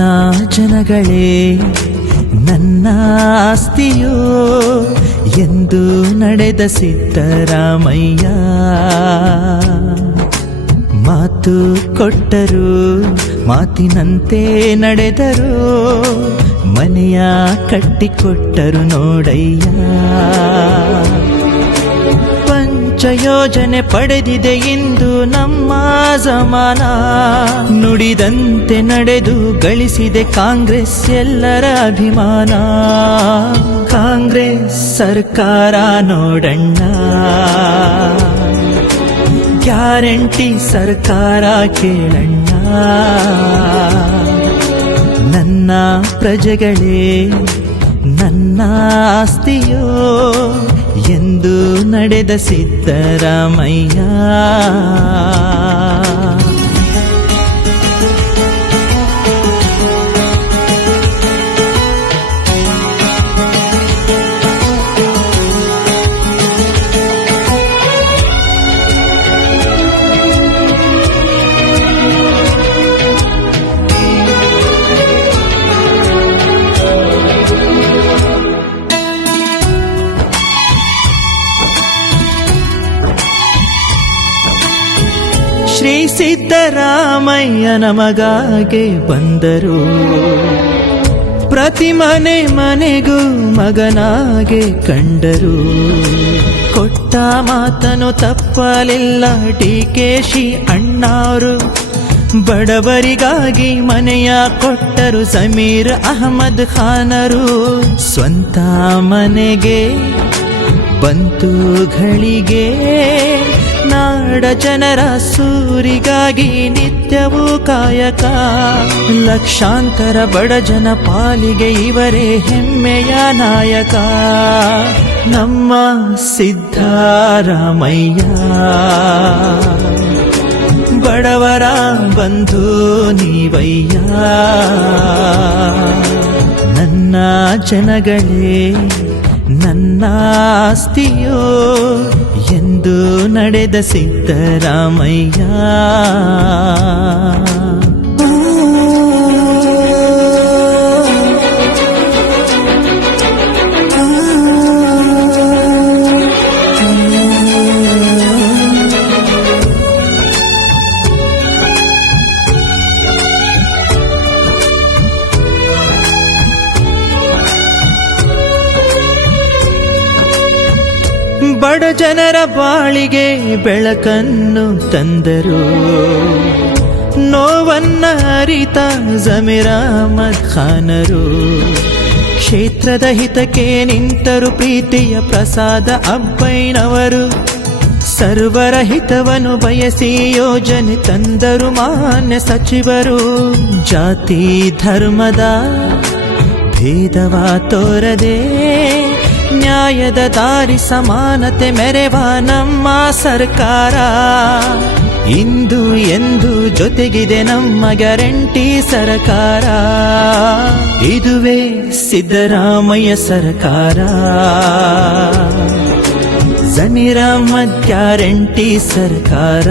ನನ್ನ ಜನಗಳೇ ನನ್ನ ಆಸ್ತಿಯೋ ಎಂದು ನಡೆದ ಸಿದ್ದರಾಮಯ್ಯ. ಮಾತು ಕೊಟ್ಟರು, ಮಾತಿನಂತೆ ನಡೆದರು, ಮನೆಯ ಕಟ್ಟಿಕೊಟ್ಟರು ನೋಡಯ್ಯ. ಯೋಜನೆ ಪಡೆದಿದೆ ಇಂದು ನಮ್ಮ ಜಮಾನ, ನುಡಿದಂತೆ ನಡೆದು ಗಳಿಸಿದೆ ಕಾಂಗ್ರೆಸ್ ಎಲ್ಲರ ಅಭಿಮಾನ. ಕಾಂಗ್ರೆಸ್ ಸರ್ಕಾರ ನೋಡಣ್ಣ, ಗ್ಯಾರಂಟಿ ಸರ್ಕಾರ ಕೇಳಣ್ಣ. ನನ್ನ ಪ್ರಜೆಗಳೇ ನನ್ನ ಆಸ್ತಿಯೋ ಎಂದು ನಡೆದ ಸಿದ್ದರಾಮಯ್ಯ. ಶ್ರೀ ಸಿದ್ದರಾಮಯ್ಯ ನಮಗಾಗೆ ಬಂದರು, ಪ್ರತಿ ಮನೆ ಮನೆಗೂ ಮಗನಾಗೆ ಕಂಡರು. ಕೊಟ್ಟ ಮಾತನು ತಪ್ಪಲಿಲ್ಲ ಡಿಕೆಶಿ ಅಣ್ಣಾರು, ಬಡವರಿಗಾಗಿ ಮನೆಯ ಕೊಟ್ಟರು ಸಮೀರ್ ಅಹಮದ್ ಖಾನರು. ಸ್ವಂತ ಮನೆಗೆ ಬಂತು ಘಳಿಗೆ, ನಾಡ ಜನರ ಸೂರಿಗಾಗಿ ನಿತ್ಯವೂ ಕಾಯಕ. ಲಕ್ಷಾಂತರ ಬಡ ಜನ ಪಾಲಿಗೆ ಇವರೇ ಹೆಮ್ಮೆಯ ನಾಯಕ. ನಮ್ಮ ಸಿದ್ದರಾಮಯ್ಯ ಬಡವರ ಬಂಧು ನೀವಯ್ಯ. ನನ್ನ ಜನಗಳೇ ನನ್ನ ಆಸ್ತಿಯೋ ಎಂದು ನಡೆದ ಸಿದ್ದರಾಮಯ್ಯ. ಬಡ ಜನರ ಬಾಳಿಗೆ ಬೆಳಕನ್ನು ತಂದರು, ನೋವನ್ನ ಅರಿತ ಜಮೀರ್ ಅಹಮದ್ ಖಾನರು. ಕ್ಷೇತ್ರದ ಹಿತಕ್ಕೆ ನಿಂತರು ಪ್ರೀತಿಯ ಪ್ರಸಾದ ಅಬ್ಬಯ್ಯನವರು. ಸರ್ವರ ಹಿತವನ್ನು ಬಯಸಿ ಯೋಜನೆ ತಂದರು ಮಾನ್ಯ ಸಚಿವರು. ಜಾತಿ ಧರ್ಮದ ಭೇದವ ತೋರದೆ ನ್ಯಾಯದ ದಾರಿ ಸಮಾನತೆ ಮೆರೆವ ನಮ್ಮ ಸರ್ಕಾರ. ಇಂದು ಎಂದು ಜೊತೆಗಿದೆ ನಮ್ಮ ಗ್ಯಾರಂಟಿ ಸರ್ಕಾರ. ಇದುವೇ ಸಿದ್ದರಾಮಯ್ಯ ಸರ್ಕಾರ. ಜಮೀರ್ ಅಹಮದ್ ಗ್ಯಾರಂಟಿ ಸರ್ಕಾರ.